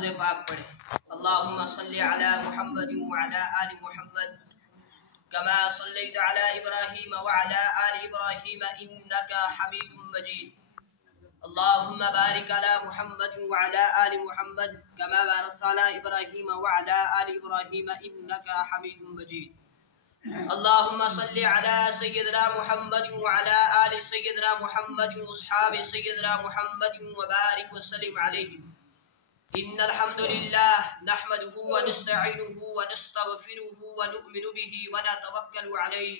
درود پاک پڑھیں۔ اللہم صلی علی محمد وعلی آل محمد کما صلیت علی ابراہیم وعلی آل ابراہیم انکا حمید مجید۔ اللہم بارک علی محمد وعلی آل محمد کما بارکت علی ابراہیم وعلی آل ابراہیم انکا حمید مجید۔ اللہم صلی علی سیدنا محمد وعلی آل سیدنا محمد واصحاب سیدنا محمد وبارک وسلم علیہم۔ ان الحمد للہ نحمده ونستعینه ونستغفره ونؤمن به ونتوکل علیہ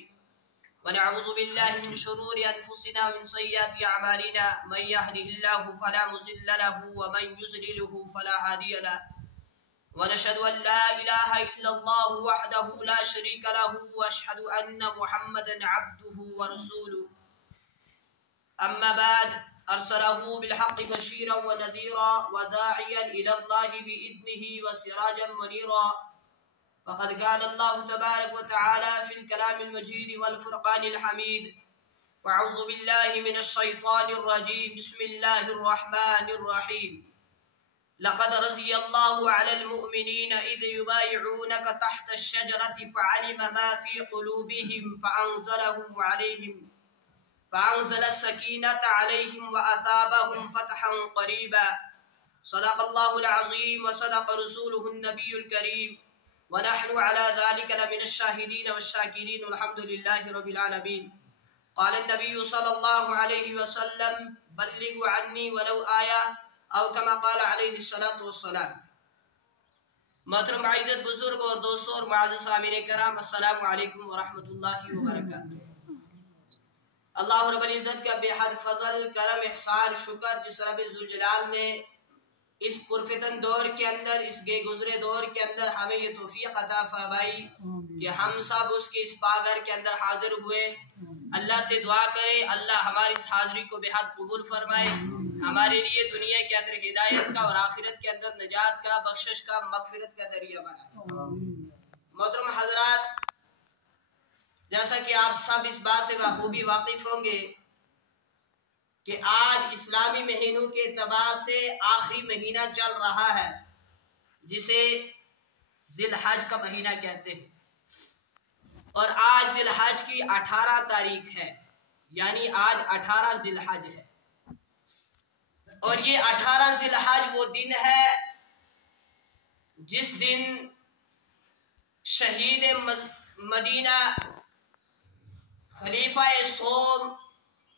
ونعوذ باللہ من شرور انفسنا ومن سیئات اعمالنا من یهده اللہ فلا مضل له ومن یضلله فلا ہادی له ونشهد ان لا الہ الا اللہ وحده لا شریک له واشهد ان محمدا عبده ورسوله اما بعد ارسله بالحق بشيرا ونذيرا وداعيا الى الله باذنه وسراجا منيرا فقد قال الله تبارك وتعالى في الكلام المجيد والفرقان الحميد واعوذ بالله من الشيطان الرجيم بسم الله الرحمن الرحيم لقد رضي الله على المؤمنين اذ يبايعونك تحت الشجرة فعلم ما في قلوبهم فأنزل السكينة عليهم وأثابهم فتحا قريبا صدق الله العظيم وصدق رسوله النبي الكريم ونحن على ذلك لمن الشاهدين والشاكرين والحمد لله رب العالمين قال النبي صلى الله عليه وسلم بلغوا عني ولو آية أو كما قال عليه الصلاة والسلام۔ محترم عزت بزرگ اور دوستوں اور معزز سامعین کرام السلام علیکم ورحمۃ اللہ وبرکاتہ۔ اللہ رب العزت کا بے حد فضل کرم احسان شکر جس رب ذوالجلال نے اس پرفتن دور کے اندر اس گئے گزرے دور کے اندر ہمیں یہ توفیق عطا فرمائی کہ ہم سب اس کے اس پاگھر کے اندر حاضر ہوئے۔ اللہ سے دعا کرے اللہ ہماری اس حاضری کو بے حد قبول فرمائے، ہمارے لیے دنیا کے اندر ہدایت کا اور آخرت کے اندر نجات کا بخشش کا مغفرت کا ذریعہ بنائے۔ محترم حضرات، جیسا کہ آپ سب اس بات سے بخوبی واقف ہوں گے کہ آج اسلامی مہینوں کے اعتبار سے آخری مہینہ چل رہا ہے جسے ذی الحج کا مہینہ کہتے ہیں، اور آج ذی الحج کی 18 تاریخ ہے، یعنی آج 18 ذی الحج ہے، اور یہ 18 ذی الحج وہ دن ہے جس دن شہید مدینہ خلیفہ سوم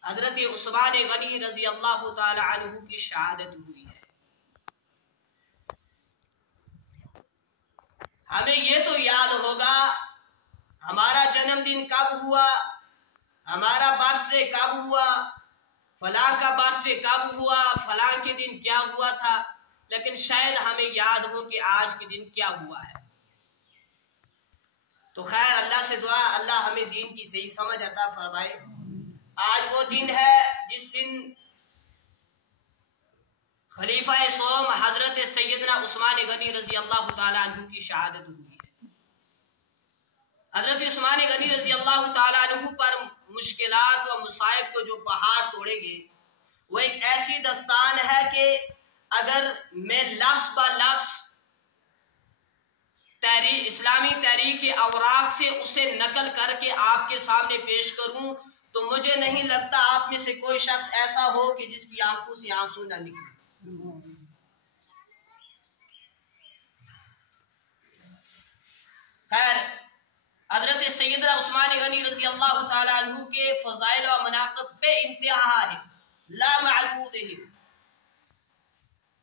حضرت عثمان غنی رضی اللہ تعالی عنہ کی شہادت ہوئی ہے۔ ہمیں یہ تو یاد ہوگا ہمارا جنم دن کب ہوا، ہمارا برتھ ڈے کب ہوا، فلاں کا برتھ ڈے کب ہوا، فلاں کے دن کیا ہوا تھا، لیکن شاید ہمیں یاد ہو کہ آج کے دن کیا ہوا ہے۔ تو خیر اللہ سے دعا اللہ ہمیں دین کی صحیح سمجھ عطا فرمائے۔ آج وہ دن ہے جس دن خلیفہ سوم حضرت سیدنا عثمان غنی رضی اللہ تعالیٰ عنہ کی شہادت ہوئی ہے۔ حضرت عثمان غنی رضی اللہ تعالیٰ عنہ پر مشکلات و مصائب کو جو پہاڑ توڑے گے وہ ایک ایسی داستان ہے کہ اگر میں لفظ با لفظ اسلامی تحریک کے اوراق سے اسے نقل کر کے آپ کے سامنے پیش کروں تو مجھے نہیں لگتا آپ میں سے کوئی شخص ایسا ہو کہ جس کی آنکھوں سے آنسو نہ نکلے۔ خیر حضرت سیدنا عثمان غنی رضی اللہ تعالیٰ عنہ کے فضائل و مناقب بے انتہا ہے، لا معدود ہے۔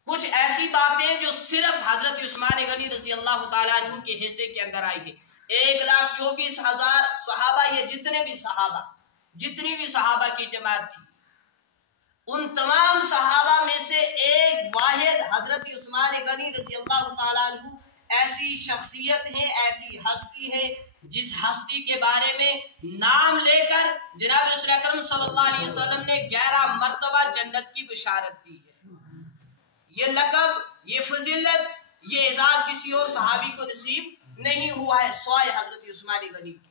کچھ ایسی باتیں جو صرف حضرت عثمان غنی رضی اللہ تعالیٰ عنہ کے حصے کے اندر آئی ہے۔ 1,24,000 صحابہ، یہ جتنی بھی صحابہ کی جماعت تھی، ان تمام صحابہ میں سے ایک واحد حضرت عثمان غنی رضی اللہ تعالیٰ عنہ ایسی شخصیت ہے، ایسی ہستی ہے جس ہستی کے بارے میں نام لے کر جناب رسول اکرم صلی اللہ علیہ وسلم نے 11 مرتبہ جنت کی بشارت دی ہے۔ یہ لقب، یہ فضیلت، یہ اعزاز کسی اور صحابی کو نصیب نہیں ہوا ہے سوائے حضرت عثمان غنی کے۔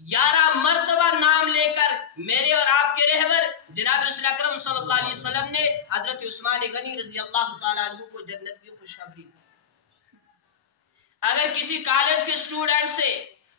11 مرتبہ نام لے کر میرے اور آپ کے رہبر جناب رسول اکرم صلی اللہ علیہ وسلم نے حضرت عثمان غنی رضی اللہ تعالیٰ عنہ کو جنت کی خوشخبری دی۔ اگر کسی کالج کے اسٹوڈنٹ سے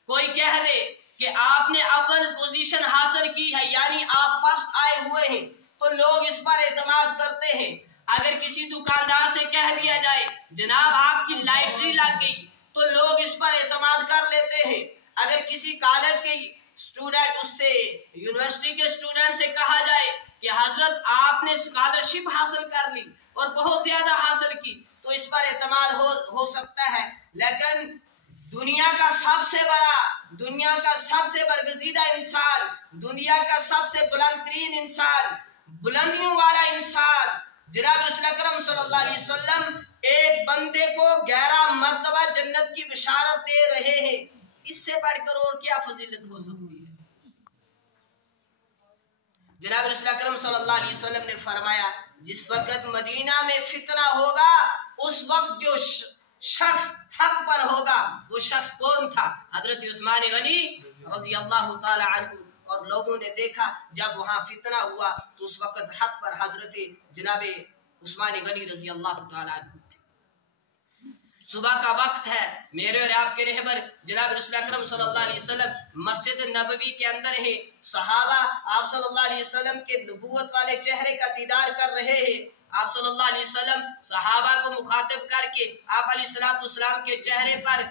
کوئی کہہ دے کہ آپ نے اول پوزیشن حاصل کی ہے، یعنی آپ فرسٹ آئے ہوئے ہیں، تو لوگ اس پر اعتماد کرتے ہیں۔ اگر کسی دکاندار سے کہہ دیا جائے جناب آپ کی لائٹری لگ گئی، تو لوگ اس پر اعتماد کر لیتے ہیں۔ اگر کسی کالج کے اسٹوڈنٹ اس سے یونیورسٹی کے اسٹوڈنٹ سے کہا جائے کہ حضرت آپ نے اسکالرشپ حاصل کر لی اور بہت زیادہ حاصل کی، تو اس پر اعتماد ہو سکتا ہے۔ لیکن دنیا کا سب سے بڑا، دنیا کا سب سے برگزیدہ انسان، دنیا کا سب سے بلند ترین انسان، بلندیوں والا انسان جناب رسول اکرم صلی اللہ علیہ وسلم ایک بندے کو 11 مرتبہ جنت کی بشارت دے رہے ہیں۔ اس سے بڑھ کر اور کیا فضیلت ہو سکتی ہے؟ جناب رسول اکرم صلی اللہ علیہ وسلم نے فرمایا جس وقت مدینہ میں فتنہ ہوگا اس وقت جو شخص حق پر ہوگا وہ شخص کون تھا؟ حضرت عثمان غنی رضی اللہ تعالی عنہ۔ اور لوگوں نے دیکھا جب وہاں فتنہ ہوا تو اس وقت حق پر حضرت جناب عثمان غنی رضی اللہ تعالی عنہ تھے۔ صبح کا وقت ہے، میرے اور آپ کے رہبر جناب رسول اکرم صلی اللہ علیہ وسلم مسجد نبوی کے اندر ہے۔ صحابہ آپ صلی اللہ علیہ وسلم کے نبوت والے چہرے کا دیدار کر رہے ہیں۔ آپ صلی اللہ علیہ وسلم صحابہ کو مخاطب کر کے آپ علیہ الصلوۃ والسلام کے چہرے پر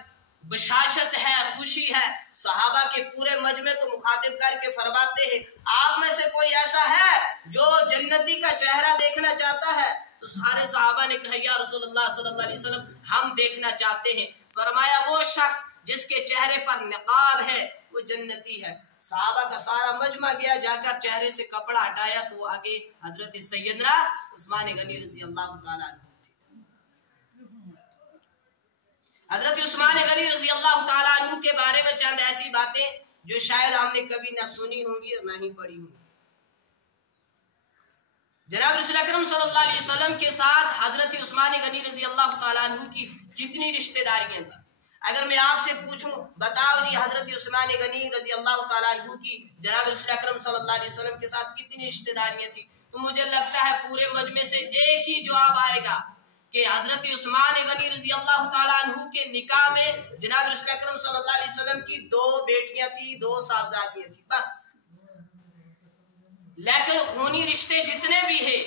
بشاشت ہے، خوشی ہے۔ صحابہ کے پورے مجمع کو مخاطب کر کے فرماتے ہیں آپ میں سے کوئی ایسا ہے جو جنتی کا چہرہ دیکھنا چاہتا ہے؟ تو سارے صحابہ نے کہا یا رسول اللہ صلی اللہ علیہ وسلم ہم دیکھنا چاہتے ہیں۔ فرمایا وہ شخص جس کے چہرے پر نقاب ہے وہ جنتی ہے۔ صحابہ کا سارا مجمع گیا، جا کر چہرے سے کپڑا ہٹایا تو وہ آگے حضرت سیدنا عثمان غنی رضی اللہ تعالیٰ عنہ۔ حضرت عثمان غنی رضی اللہ تعالیٰ عنہ کے بارے میں چند ایسی باتیں جو شاید ہم نے کبھی نہ سنی ہوں گی اور نہ ہی پڑھی ہوں گی۔ جناب رسول اکرم صلی اللہ علیہ وسلم کے ساتھ حضرت عثمان غنی رضی اللہ تعالیٰ عنہ کی کتنی رشتہ داریاں تھیں؟ اگر میں آپ سے پوچھوں بتاؤ جی حضرت عثمان غنی رضی اللہ تعالیٰ عنہ کی جناب رسول اکرم صلی اللہ علیہ وسلم کے ساتھ کتنی رشتہ داریاں تھیں، تو مجھے لگتا ہے پورے مجمع سے ایک ہی جواب آئے گا کہ حضرت عثمان غنی رضی اللہ تعالیٰ عنہ کے نکاح میں جناب رسول اکرم صلی اللہ علیہ وسلم کی 2 بیٹیاں تھیں، 2 صاحبزادیاں تھیں بس۔ لیکن خونی رشتے جتنے بھی ہیں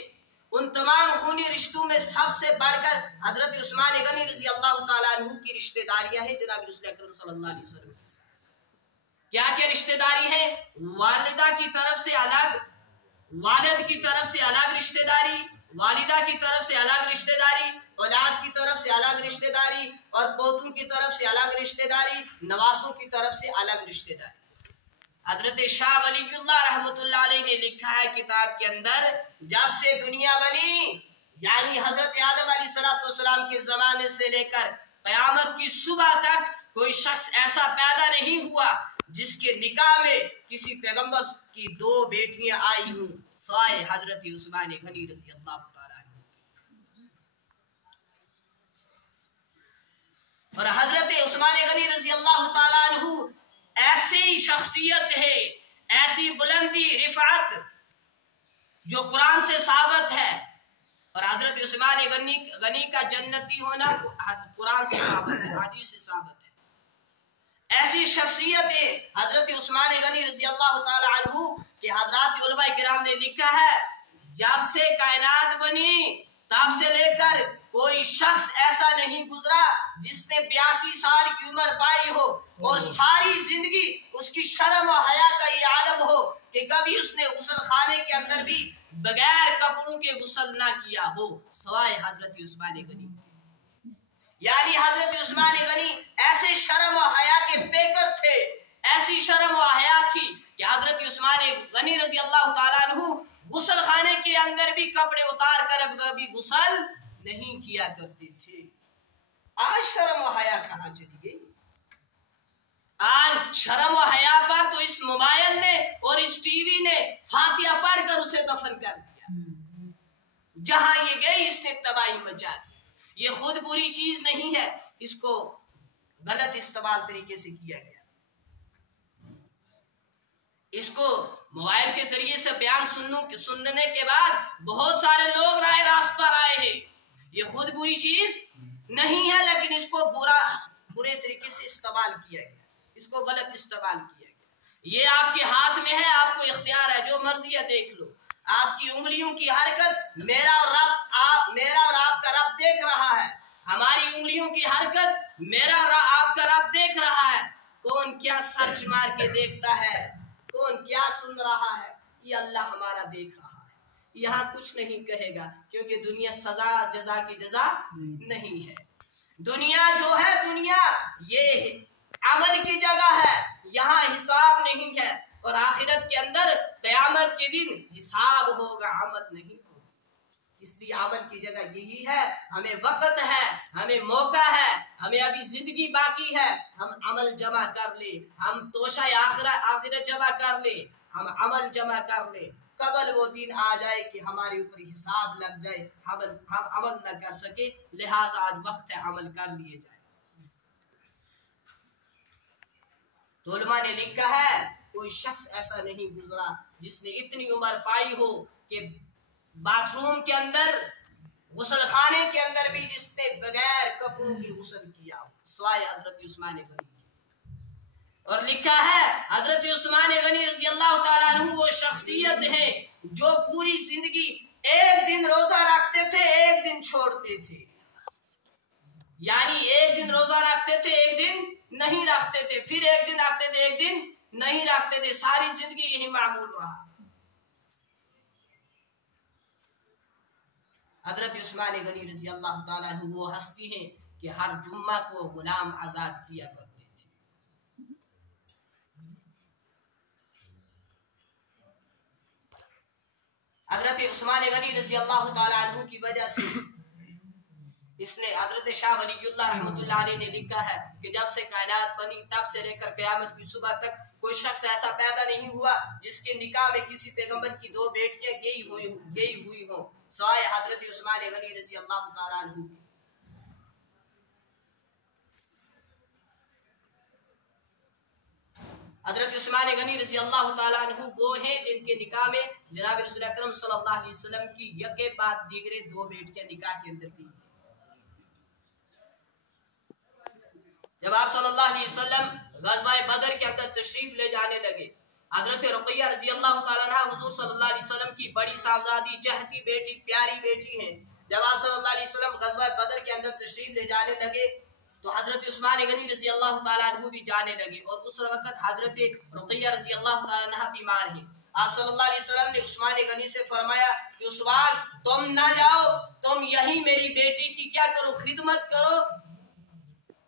ان تمام خونی رشتوں میں سب سے بڑھ کر حضرت عثمان غنی رضی اللہ تعالیٰ عنہ کی رشتہ داریاں ہیں جناب رسول اکرم صلی اللہ علیہ وسلم کے ساتھ۔ کیا کیا رشتہ داری ہے؟ والدہ کی طرف سے الگ، والد کی طرف سے الگ رشتہ داری، والدہ کی طرف سے الگ رشتہ داری، اولاد کی طرف سے الگ رشتہ داری، اور پوتوں کی طرف سے الگ رشتہ داری، نواسوں کی طرف سے الگ رشتہ داری۔ حضرت شاہ ولی اللہ رحمۃ اللہ علیہ نے لکھا ہے کتاب کے اندر جب سے دنیا بنی یعنی حضرت آدم علیہ السلام کے زمانے سے لے کر قیامت کی صبح تک کوئی شخص ایسا پیدا نہیں ہوا جس کے نکاح میں کسی پیغمبر کی 2 بیٹیاں آئی ہوں سوائے حضرت عثمان غنی رضی اللہ تعالیٰ عنہ۔ اور حضرت عثمان غنی رضی اللہ تعالیٰ عنہ ایسی شخصیت ہے، ایسی بلندی رفعت جو قرآن سے ثابت ہے، اور حضرت عثمان غنی کا جنتی ہونا قرآن سے ثابت ہے، حدیث سے ثابت ہے۔ ایسی شخصیت ہے حضرت عثمان غنی رضی اللہ تعالی عنہ کہ حضرات علماء کرام نے لکھا ہے جب سے کائنات بنی تب سے لے کر کوئی شخص ایسا نہیں گزرا جس نے 82 سال کی عمر پائی ہو اور ساری زندگی اس کی شرم و حیا کا یہ عالم ہو کہ کبھی اس نے غسل خانے کے اندر بھی بغیر کپڑوں کے غسل نہ کیا ہو سوائے حضرت عثمان غنی۔ یعنی حضرت عثمان غنی ایسے شرم و حیا کے پیکر تھے، ایسی شرم و حیا تھی کہ حضرت عثمان غنی رضی اللہ تعالیٰ عنہ غسل خانے کے اندر بھی کپڑے اتار کر کبھی غسل نہیں کیا کرتے تھے۔ آج شرم و حیا کہاں چلی گئی؟ آج شرم و حیا پر تو اس موبائل نے اور اس ٹی وی نے فاتحہ پڑھ کر اسے دفن کر دیا۔ جہاں یہ گئی اس نے تباہی مچا دی۔ یہ خود بری چیز نہیں ہے، اس کو غلط استعمال طریقے سے کیا گیا۔ اس کو موبائل کے ذریعے سے بیان سننے کے بعد بہت سارے لوگ راست پر آئے ہیں۔ یہ خود بری چیز نہیں ہے لیکن اس کو برے طریقے سے استعمال کیا گیا، اس کو غلط استعمال کیا گیا۔ یہ آپ کے ہاتھ میں ہے، آپ کو اختیار ہے، جو مرضی ہے دیکھ لو۔ آپ کی انگلیوں کی حرکت میرا اور آپ کا رب دیکھ رہا ہے، ہماری انگلیوں کی حرکت میرا اور آپ کا رب دیکھ رہا ہے۔ کون کیا سرچ مار کے دیکھتا ہے، کون کیا سن رہا ہے، یہ اللہ ہمارا دیکھ رہا ہے۔ یہاں کچھ نہیں کہے گا، کیونکہ دنیا سزا جزا کی جزا نہیں ہے۔ دنیا جو ہے، دنیا یہ عمل کی جگہ ہے، یہاں حساب نہیں ہے، اور آخرت کے اندر قیامت کے دن حساب ہوگا، عمل نہیں ہوگا۔ اس لیے عمل کی جگہ یہی ہے، ہمیں وقت ہے، ہمیں موقع ہے، ہمیں ابھی زندگی باقی ہے، ہم عمل جمع کر لیں، ہم توشہ آخرت جمع کر لیں، ہم عمل جمع کر لیں، قبل وہ دن آ جائے کہ ہمارے اوپر حساب لگ جائے، ہم عمل نہ کر سکے، لہٰذا آج وقت ہے عمل کر لیے جائے۔ تو علماء نے لکھا ہے کوئی شخص ایسا نہیں گزرا جس نے اتنی عمر پائی ہو کہ باتھ روم کے اندر، غسل خانے کے اندر بھی جس نے بغیر کپڑوں کی غسل کیا ہو، سوائے حضرت عثمان غنی۔ اور لکھا ہے حضرت عثمان غنی رضی اللہ تعالیٰ عنہ وہ شخصیت ہے جو پوری زندگی ایک دن روزہ رکھتے تھے، ایک دن چھوڑتے تھے، یعنی ایک دن روزہ رکھتے تھے، ایک دن نہیں رکھتے تھے، پھر ایک دن رکھتے تھے، ایک دن نہیں رکھتے تھے، ساری زندگی یہی معمول رہا۔ حضرت عثمان غنی رضی اللہ تعالیٰ عنہ وہ ہستی ہیں کہ ہر جمعہ کو غلام آزاد کیا کرتے تھے۔ حضرت عثمان غنی رضی اللہ تعالیٰ عنہ کی وجہ سے اس نے حضرت شاہ ولی اللہ رحمۃ اللہ علیہ نے لکھا ہے کہ جب سے کائنات بنی تب سے لے کر قیامت کی صبح تک کوئی شخص ایسا پیدا نہیں ہوا جس کے نکاح میں کسی پیغمبر کی دو بیٹیاں گئی ہوئی ہوں سوائے حضرت عثمان غنی رضی اللہ تعالیٰ عنہ۔ حضرت عثمان غنی رضی اللہ تعالیٰ عنہ وہ ہیں جن کے نکاح میں جناب رسول اکرم صلی اللہ علیہ وسلم کی یکے بعد دیگرے دو بیٹیاں نکاح کے اندر دی۔ جب آپ صلی اللہ علیہ وسلم غزوہ بدر کے اندر تشریف لے جانے لگے، حضرت رقیہ رضی اللہ تعالیٰ عنہ حضور صلی اللہ علیہ وسلم کی بڑی صاحبزادی، چہتی بیٹی، پیاری بیٹی ہیں۔ جب آپ صلی اللہ علیہ وسلم غزوہ بدر کے اندر تشریف لے جانے لگے تو حضرت عثمان غنی رضی اللہ تعالیٰ عنہ بھی جانے لگے، اور اس وقت حضرت رقیہ رضی اللہ تعالیٰ عنہ بیمار ہیں۔ آپ صلی اللہ علیہ وسلم نے عثمان غنی سے فرمایا کہ عثمان تم نہ جاؤ، تم یہی میری بیٹی کی کیا کرو، خدمت کرو،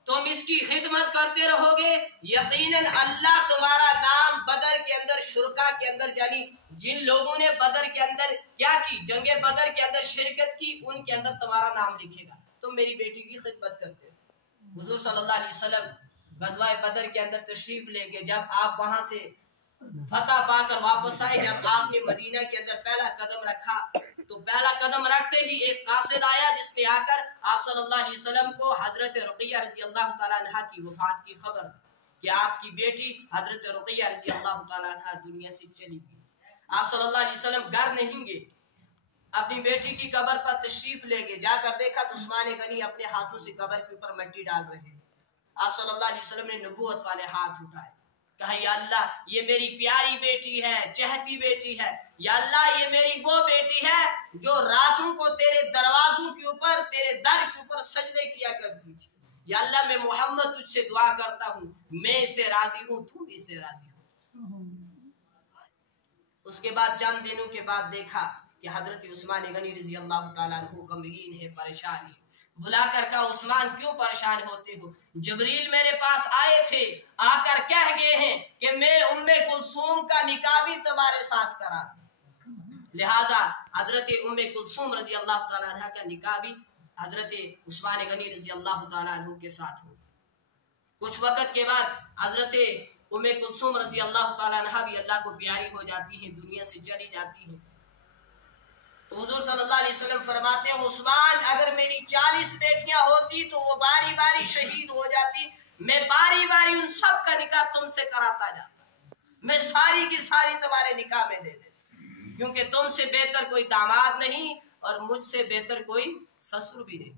تم اس کی خدمت کرتے رہو گے، یقیناً اللہ تمہارا نام بدر کے اندر، شرکا کے اندر، یعنی جن لوگوں نے بدر کے اندر کیا کی، جنگ بدر کے اندر شرکت کی، ان کے اندر تمہارا نام لکھے گا، تم میری بیٹی کی خدمت کرتے ہو۔ حضور صلی اللہ علیہ وسلم غزوہ بدر کے اندر تشریف لے گئے۔ جب آپ وہاں سے فتح پا کر واپس آئے، جب آپ نے مدینہ کے اندر پہلا قدم رکھا تو پہلا قدم رکھتے ہی ایک قاصد آیا جس نے آ کر آپ صلی اللہ علیہ وسلم کو حضرت رقیہ رضی اللہ تعالیٰ عنہ کی وفات کی خبر دی کہ آپ کی بیٹی حضرت رقیہ رضی اللہ تعالیٰ عنہ دنیا سے چلی گئی۔ آپ صلی اللہ علیہ وسلم گھر نہیں گئے، اپنی بیٹی کی قبر پر تشریف لے گئے۔ جا کر دیکھا تو عثمان غنی اپنے ہاتھوں سے قبر کے اوپر مٹی ڈال رہے ہیں۔ آپ صلی اللہ علیہ وسلم نے نبوت والے ہاتھ اٹھائے، کہا یا اللہ یہ میری پیاری بیٹی ہے، چہتی بیٹی ہے، یا اللہ یہ میری وہ بیٹی ہے جو راتوں کو تیرے دروازوں کے اوپر، تیرے در کے اوپر سجدے کیا کرتی تھی، یا اللہ میں محمد تجھ سے دعا کرتا ہوں، میں اس سے راضی ہوں، تو بھی اس سے راضی ہوں۔ اس کے بعد چند دنوں کے بعد دیکھا کہ حضرت عثمان غنی رضی اللہ تعالیٰ عنہ غمگین ہے، پریشان ہے۔ بلا کر کہا عثمان کیوں پریشان ہوتے ہو؟ جبریل میرے پاس آئے تھے، آ کر کہہ گئے ہیں کہ میں ام کلثوم کا نکاح بھی تمہارے ساتھ کرا دوں، لہٰذا حضرت ام کلثوم رضی اللہ تعالیٰ عنہ کا نکاح بھی حضرت عثمان غنی رضی اللہ تعالیٰ عنہ کے ساتھ ہو۔ کچھ وقت کے بعد حضرت ام کلثوم رضی اللہ تعالیٰ عنہ بھی اللہ کو پیاری ہو جاتی ہیں، دنیا سے چلی جاتی ہیں۔ تو حضور صلی اللہ علیہ وسلم فرماتے ہیں عثمان اگر میری 40 بیٹیاں ہوتی تو وہ باری باری شہید ہو جاتی، میں باری باری ان سب کا نکاح تم سے کراتا جاتا، میں ساری کی ساری تمہارے نکاح میں دے دیتا، کیونکہ تم سے بہتر کوئی داماد نہیں اور مجھ سے بہتر کوئی سسر بھی نہیں۔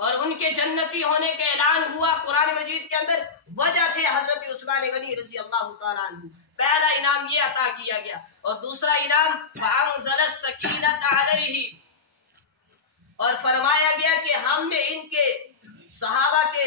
اور ان کے جنتی ہونے کا اعلان ہوا قرآن مجید کے اندر، وجہ تھے حضرت عثمان غنی رضی اللہ تعالیٰ عنہ۔ پہلا انعام یہ عطا کیا گیا، اور دوسرا انعام فَأَنزَلَ السَّكِينَةَ عَلَيْهِ، اور فرمایا گیا کہ ہم نے ان کے صحابہ کے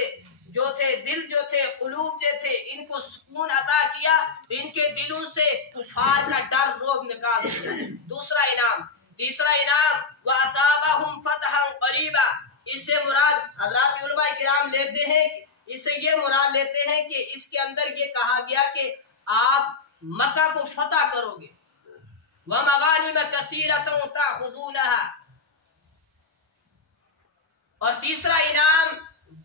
جو تھے دل جو تھے قلوب جو تھے ان کو سکون عطا کیا، ان کے دلوں سے کفار کا ڈر روب نکال دیا۔ دوسرا انعام۔ تیسرا انعام وَأَثَابَهُمْ فَتْحًا قَرِيبًا، اس سے مراد حضرات علماء کرام لیتے ہیں، اس سے یہ مراد لیتے ہیں کہ اس کے اندر یہ کہا گیا کہ آپ مکہ کو فتح کرو گے، وَمَغَانِمَ كَثِيرَةً تَأْخُذُونَهَا، اور تیسرا انعام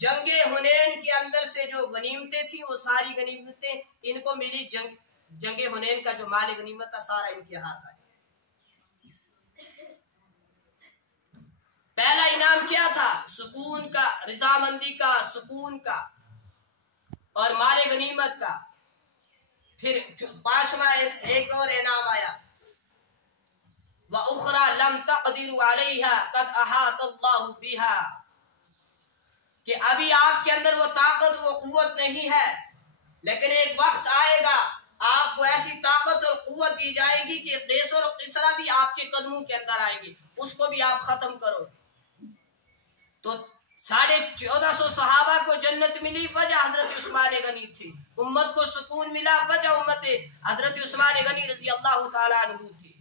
جنگ حنین کے اندر سے جو غنیمتیں تھیں وہ ساری غنیمتیں ان کو ملی، جنگ حنین کا جو مال غنیمت تھا سارا ان کے ہاتھ آیا۔ پہلا انعام کیا تھا؟ سکون کا، رضامندی کا، سکون کا اور مال غنیمت کا۔ پھر پانچواں ایک اور انعام آیا، وَأُخْرَى لَمْ تَقْدِرُوا عَلَيْهَا قَدْ أَحَاطَ اللَّهُ بِهَا، کہ ابھی آپ کے اندر وہ طاقت وہ قوت نہیں ہے، لیکن ایک وقت آئے گا آپ کو ایسی طاقت اور قوت دی جائے گی کہ قیصر اور قیصرہ بھی آپ کے قدموں کے اندر آئے گی، اس کو بھی آپ ختم کرو۔ تو 1450 صحابہ کو جنت ملی، وجہ حضرت عثمان غنی تھی۔ امت کو سکون ملا، وجہ امت حضرت عثمان غنی رضی اللہ تعالیٰ عنہ تھی۔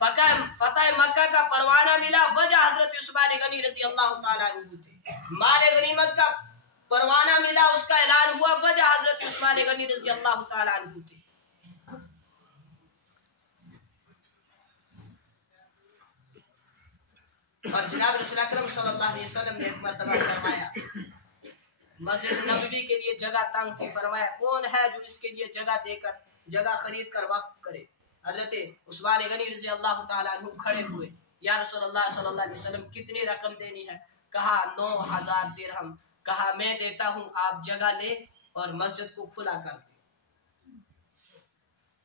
فتح مکہ کا پروانہ ملا، وجہ حضرت عثمان غنی رضی اللہ تعالیٰ عنہ تھی۔ مال غنیمت کا پروانہ ملا، اس کا اعلان ہوا، وجہ حضرت عثمان غنی رضی اللہ تعالیٰ عنہ تھی۔ اور جناب رسول اکرم صلی اللہ علیہ وسلم نے ایک مرتبہ فرمایا، مسجد نبوی کے لیے جگہ تنگ تھی، فرمایا کون ہے جو اس کے لیے جگہ دے کر، جگہ خرید کر وقف کرے؟ حضرت عثمان غنی رضی اللہ تعالیٰ عنہ کھڑے ہوئے، یا رسول اللہ صلی اللہ علیہ وسلم کتنی رقم دینی ہے؟ کہا 9000 درہم۔ کہا میں دیتا ہوں، آپ جگہ لے اور مسجد کو کھلا کر دیں۔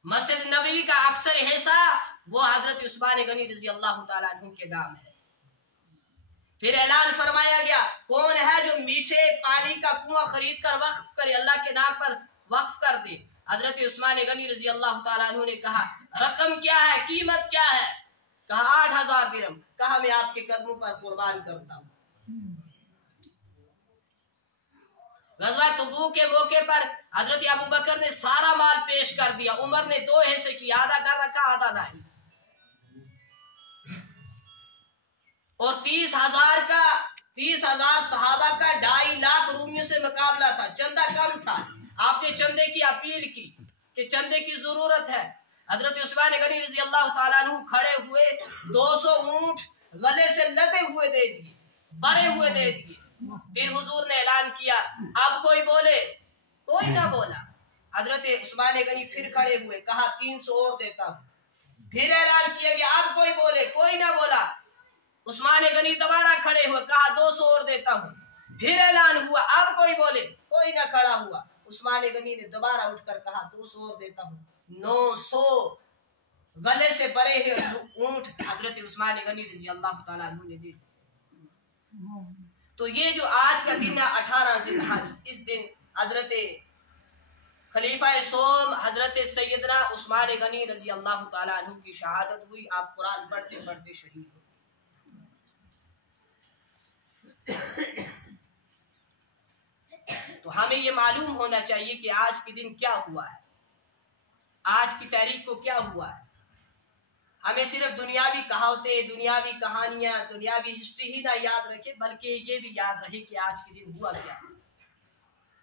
مسجد نبوی کا اکثر حصہ وہ حضرت عثمان غنی رضی اللہ تعالیٰ عنہ کے نام ہے۔ پھر اعلان فرمایا گیا، کون ہے جو میٹھے پانی کا کنواں خرید کر وقف کرے، اللہ کے نام پر وقف کر دے؟ حضرت عثمان غنی رضی اللہ تعالیٰ عنہ نے کہا رقم کیا ہے، قیمت کیا ہے؟ کہا 8000 درہم۔ کہا میں آپ کے قدموں پر قربان کرتا ہوں۔ غزوہ تبوک کے موقع پر حضرت ابوبکر نے سارا مال پیش کر دیا، عمر نے 2 حصے کی، آدھا کر رکھا آدھا نہیں، اور 30,000 صحابہ کا 2.5 لاکھ رومیوں سے مقابلہ تھا، چندہ کم تھا۔ آپ نے چندے کی اپیل کی کہ چندے کی ضرورت ہے۔ حضرت عثمان غنی رضی اللہ تعالیٰ عنہ کھڑے ہوئے، 200 اونٹ گلے سے لدے ہوئے دے دیے، بڑے ہوئے دے دیے۔ پھر حضور نے اعلان کیا اب کوئی بولے، کوئی نہ بولا۔ حضرت عثمان غنی پھر کھڑے ہوئے، کہا 300 اور دیتا ہوں۔ پھر اعلان کیا گیا اب کوئی بولے، کوئی نہ بولا۔ عثمان غنی دوبارہ کھڑے ہوئے، کہا 200 اور دیتا ہوں۔ پھر اعلان ہوا اب کوئی بولے، کوئی نہ کھڑا ہوا۔ عثمان غنی نے دوبارہ اٹھ کر کہا 200 اور دیتا ہوں۔ 900 گلے سے بڑے اونٹ حضرت عثمان غنی رضی اللہ تعالیٰ عنہ نے دی۔ تو یہ جو آج کا دن ہے 18 ذی الحج، اس دن حضرت خلیفہ سوم حضرت سیدنا عثمان غنی رضی اللہ تعالیٰ عنہ کی شہادت ہوئی۔ آپ قرآن پڑھتے پڑھتے شہید ہوئے۔ تو ہمیں یہ معلوم ہونا چاہیے کہ آج کے دن کیا ہوا ہے، آج کی تاریخ کو کیا ہوا ہے۔ ہمیں صرف دنیاوی کہاوتیں، دنیاوی کہانیاں، دنیاوی ہسٹری ہی نہ یاد رکھے، بلکہ یہ بھی یاد رہے کہ آج کے دن ہوا کیا۔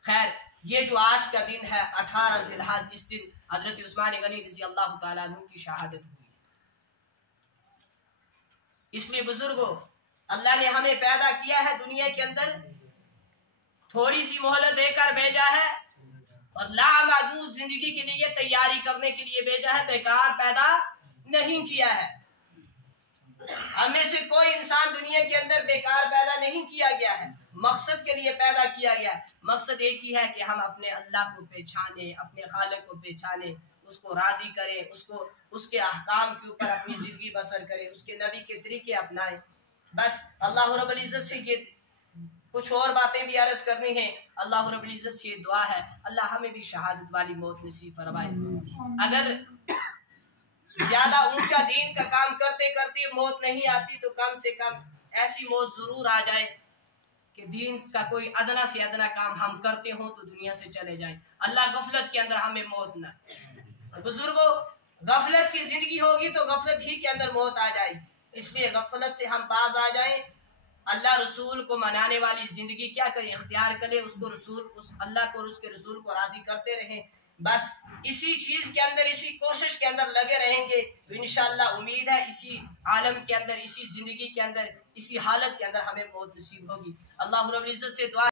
خیر، یہ جو آج کا دن ہے 18 ذی الحج، اس دن حضرت عثمان غنی رضی اللہ تعالیٰ عنہ کی شہادت ہوئی۔ اس لیے بزرگوں، اللہ نے ہمیں پیدا کیا ہے دنیا کے اندر، تھوڑی سی مہلت دے کر بھیجا ہے، اور لامحدود زندگی کے لیے تیاری کرنے کے لیے بھیجا ہے، بیکار پیدا نہیں کیا ہے۔ ہم میں سے کوئی انسان دنیا کے اندر بیکار پیدا نہیں کیا گیا ہے، مقصد کے لیے پیدا کیا گیا ہے۔ مقصد ایک ہی ہے کہ ہم اپنے اللہ کو پہچانے، اپنے خالق کو پہچانے، اس کو راضی کریں، اس کے احکام کے اوپر اپنی زندگی بسر کریں، اس کے نبی کے طریقے اپنائیں۔ بس اللہ رب العزت سے یہ کچھ اور باتیں بھی عرض کرنی ہیں۔ اللہ رب العزت سے یہ دعا ہے اللہ ہمیں بھی شہادت والی موت نصیب فرمائے۔ اگر زیادہ اونچا دین کا کام کرتے کرتے موت نہیں آتی تو کم سے کم ایسی موت ضرور آ جائے کہ دین کا کوئی ادنا سے ادنا کام ہم کرتے ہوں تو دنیا سے چلے جائیں۔ اللہ غفلت کے اندر ہمیں موت نہ۔ بزرگوں، غفلت کی زندگی ہوگی تو غفلت ہی کے اندر موت آ جائے، اس لیے غفلت سے ہم باز آ جائیں، اللہ رسول کو منانے والی زندگی کیا کریں، اختیار کریں، اس اللہ کو اور اس کے رسول کو راضی کرتے رہیں۔ بس اسی چیز کے اندر، اسی کوشش کے اندر لگے رہیں گے تو انشاءاللہ امید ہے اسی عالم کے اندر، اسی زندگی کے اندر، اسی حالت کے اندر ہمیں موت نصیب ہوگی۔ اللہ رب العزت سے دعا